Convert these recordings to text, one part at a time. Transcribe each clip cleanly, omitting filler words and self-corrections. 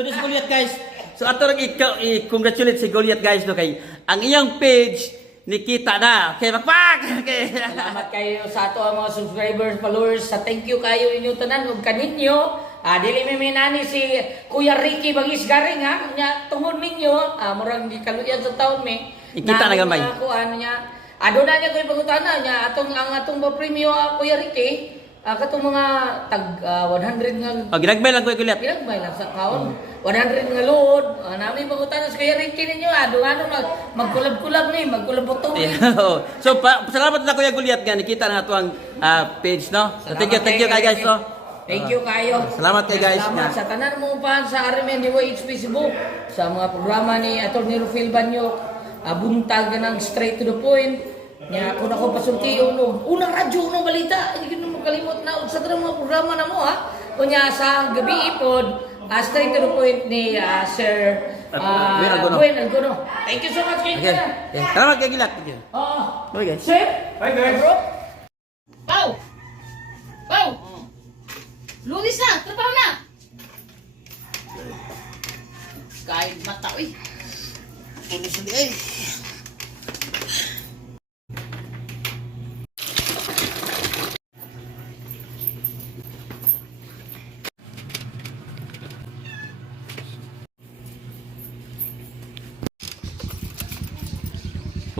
So this Goliath guys. So ato lang i-congratulate si Goliath guys no kay ang iyang page nikita na. Okay, magpak. Okay. Salamat kayo sa ato ang mga subscribers, followers. Sa thank you kayo inyo tanan ug kaninyo. Dili mi nani si Kuya Ricky Bagis Garing ha. Nya tungod ninyo, murang gikaluyan sa taon mi. Ikita na gamay. Ako ano nya. Aduna niya ko'y pagutana niya atong premyo Kuya Ricky. Katong mga tag 100 nga. Ginagbay lang ko Goliath. Ginagbay lang sa kaon. 100 nga load. Nami pagutana sa Kuya Ricky ninyo. Ano magkulab-kulab ni, magkulab-butong ni. So salamat na Kuya Goliath nga nakita na ato ang page no. So thank you kay guys no. Thank you kayo. Salamat kay guys. Salamat sa tanan mo pa sa RMN DYH Facebook sa mga programa ni Atty. Rufil Banyok. Buntag ng straight to the point. Nya kung ako pasulti unang radyo, unang balita, hindi ko makalimot na sa mga programa na mo ha. Kunya sa gabi ipod, straight to the point ni Sir Gwen Algono. Thank you so much kayo. Okay. Salamat kay Goliath. Bye guys. Sir. Bye guys. Bro. Pau! Pau! Lunis na! Trabaho na! Kahit mata, uy! Pulis na di ay!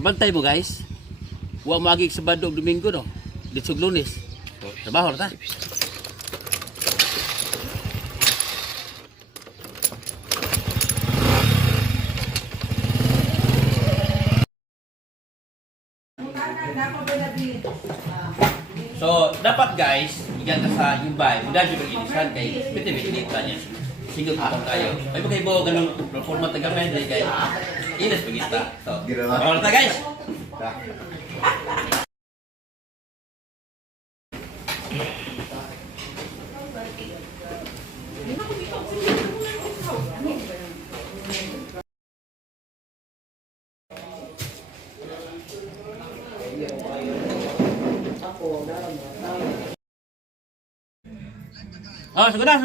Kabantay mo guys. Huwag magig Sabado ug Domingo no. Dito sa Lunes. So, trabaho na ta. So, dapat guys, iyan ka sa imbay. Muna dyan mag-inisan kay piti-piti niya. Single pa tayo. Ay, bagay mo, ganun, format na gamay, kay inas pagista. So, trabaho na ta guys.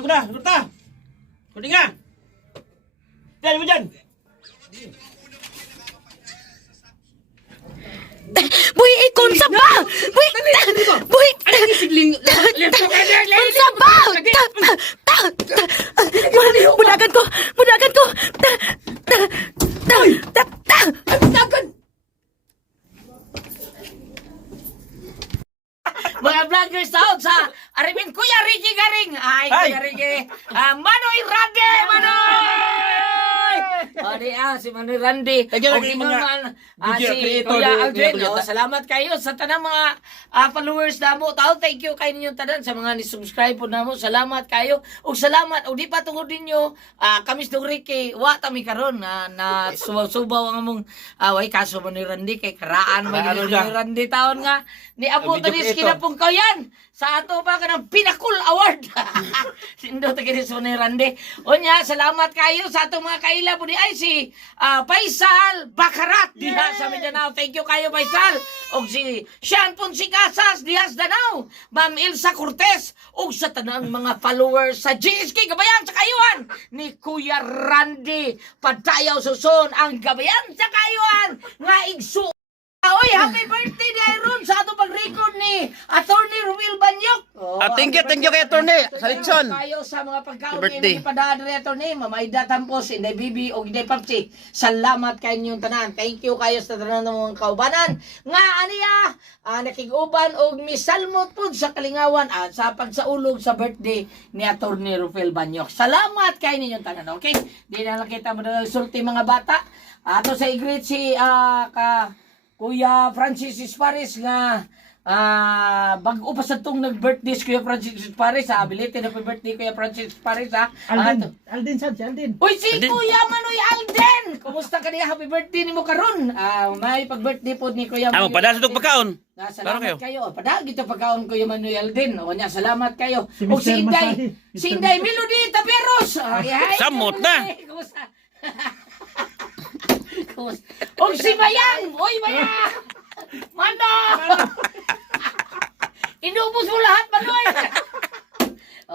Sagot na. Kuning nga. Dali mo dyan. Boy, ikon sa ba? Boy, boy, ikon sa ba? Budagan ko. Mga vloggers out sa Arimin Kuya Ricky Garing. Ay, Kuya Ricky. Manoy Randy! Manoy! Si Manoy Randy. Okay naman. Si Kuya Aldrin. Salamat kayo sa tanang mga followers na mo. Thank you kayo ninyong tanan sa mga ni-subscribe po na mo. Salamat kayo. O salamat. O di pa tungod ninyo. Kamis dong Ricky. Tami karon na subaw ang among way kaso Manoy Randy. Kay karaan Manoy Randy taon nga. Ni Apo Tanis kinapong ko yan. Sa ato pa ka ng Pinakul Award. Sindo tagiris mo ni Randy. O niya, salamat kayo sa ato mga kaila po ni ay si Faisal Bakarat diha sa Mindanao. Thank you kayo Faisal. O si Sean Ponsicasas diha sa Danao. Ma'am Ilsa Cortez. O sa tanang mga followers sa GSK Gabayan sa Kayuan ni Kuya Randy. Padayaw suson ang Gabayan sa Kayuan. Nga igsu. Oy, happy birthday Dairon sa ato pag-record ni Atty. Rufil Banyok. Thank you kay attorney sa lechon. Kayo sa mga pagkaon Birthday. ni padaan ni attorney, Mamayda Tampos, Inday Bibi o Inday Papsi. Salamat kayo ninyong tanan. Thank you kayo sa tanan ng mga kaubanan. Nga aniya, nakiguban og misalmot pud sa kalingawan at sa pagsaulog sa birthday ni Atty. Rufil Banyok. Salamat kayo ninyong tanan. Okay? Di na lang kita sulti mga bata. Ato sa i-greet si Kuya Francis Ispares nga bago pa sa itong nag-birthday si Kuya Francis Ispares ability na birthday Kuya Francis Ispares Alden Sad, si Alden. Uy, si Kuya Manoy Alden! Kumusta ka niya? Happy birthday ni mo karon. May pag-birthday po ni Kuya Manoy. Padala sa itong pagkaon. Salamat kayo. Padala gito pagkaon Kuya Manoy Alden. O niya, salamat kayo. Si O si Mr. Inday, Masahi. si Inday Melody Taperos. Samot na. Kumusta? O si Bayang! Oy, Bayang! Mano! Inubos mo lahat, Manoy!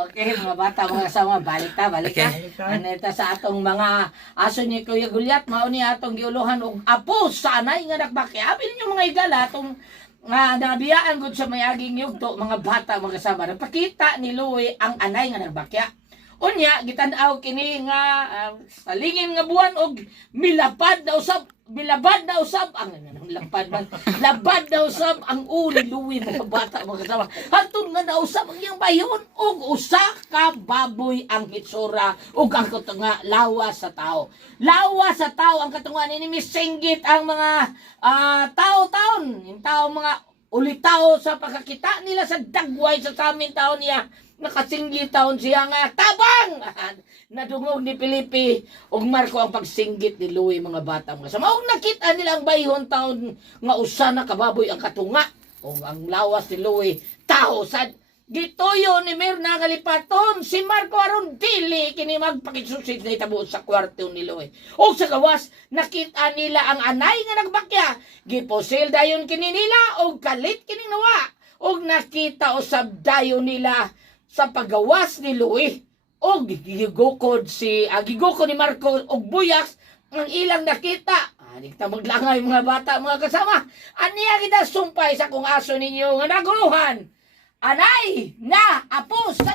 Okay, mga bata, mga kasama, balik ta. Okay. Ano ito sa atong mga aso ni Kuya Gulyat, mao ni atong giuluhan og apo sa anay nga nagbaki. Abi ninyo mga igala, atong nga nabiyaan gud sa may aging yugto, mga bata, mga kasama. Nagpakita ni Louie ang anay nga nagbakya. Unya, gitan-aw kini nga salingin nga buwan og milapad na usab ang labad na usab ang uli Louie mga bata mga kasama. Hatun nga nausab ang iyang bayon og usa ka baboy ang hitsura ug ang katunga lawas sa tao. Lawas sa tao ang katunga ni misinggit ang mga tao-taon, yung tao mga ulitaw sa pagkakita nila sa dagway sa samin taon niya. Nakasinggit taon siya nga tabang nadungog ni Felipe ug Marco ang pagsinggit ni Louie mga bata mga sama ug nakita nila ang bayhon taon nga usa na kababoy ang katunga ug ang lawas ni Louie tao sad gituyo ni Mirna nga lipaton si Marco aron dili kini magpakisusit na itabo sa kwarto ni Louie ug sa gawas nakita nila ang anay nga nagbakya giposil dayon kini nila ug kalit kini nawa ug nakita usab dayon nila sa paggawas ni Louie og gigukod ni Marco og buyaks ang ilang nakita di kita maglangay mga bata mga kasama aniya kita sumpay sa kung aso ninyo nga naguluhan anay na apo sa